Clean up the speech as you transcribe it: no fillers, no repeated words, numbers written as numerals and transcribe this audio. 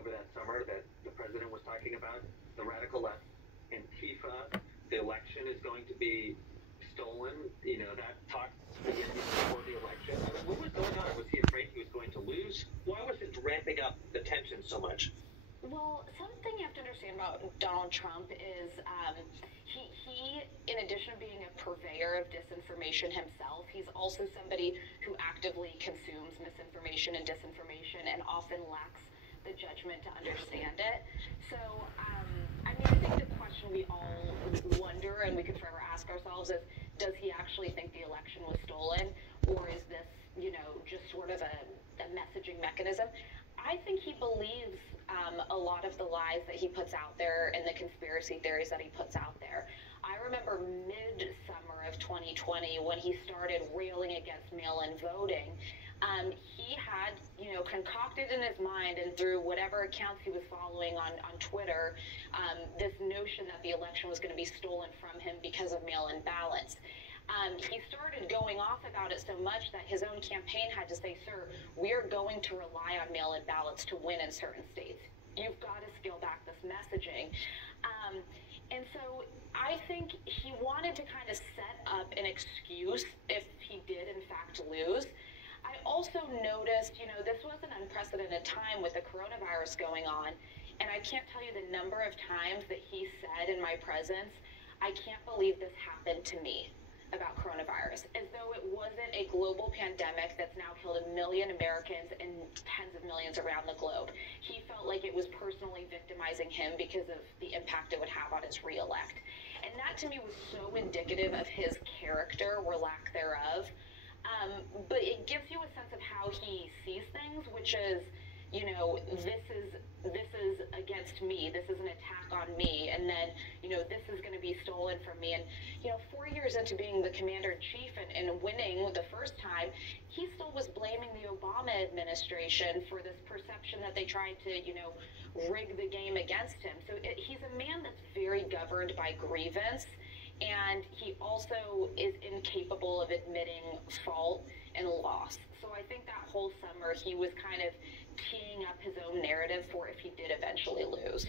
over that summer that the president was talking about, the radical left, Antifa, the election is going to be stolen. That talk began before the election. I mean, what was going on? Was he afraid he was going to lose? Why was it ramping up the tension so much? Well, something you have to understand about Donald Trump is he, in addition to being a purveyor of disinformation himself, he's also somebody who actively consumes misinformation and disinformation and often lacks the judgment to understand it. So, I think the question we all wonder and we could forever ask ourselves is, does he actually think the election was stolen, or is this, just sort of a messaging mechanism? I think he believes a lot of the lies that he puts out there and the conspiracy theories that he puts out there. I remember mid-summer of 2020 when he started railing against mail-in voting. He had, concocted in his mind and through whatever accounts he was following on Twitter, this notion that the election was going to be stolen from him because of mail-in ballots. He started going off about it so much that his own campaign had to say, sir, we're going to rely on mail-in ballots to win in certain states. You've got to scale back this messaging. And so I think he wanted to kind of set up an excuse if he did, in fact, lose. I also noticed, this was an unprecedented time with the coronavirus going on, and I can't tell you the number of times that he said in my presence, I can't believe this happened to me, about coronavirus, as though it wasn't a global pandemic that's now killed 1 million Americans and tens of millions around the globe. He felt like it was personally victimizing him because of the impact it would have on his reelect. And that to me was so indicative of his character or lack thereof. But it gives you a sense of how he sees things, which is, this is against me, this is an attack on me, and then, this is going to be stolen from me. And, 4 years into being the commander-in-chief and winning the first time, he still was blaming the Obama administration for this perception that they tried to, rig the game against him. So he's a man that's very governed by grievance, and he also is incapable of admitting fault and loss. So I think that whole summer he was kind of teeing up his own narrative for if he did eventually lose.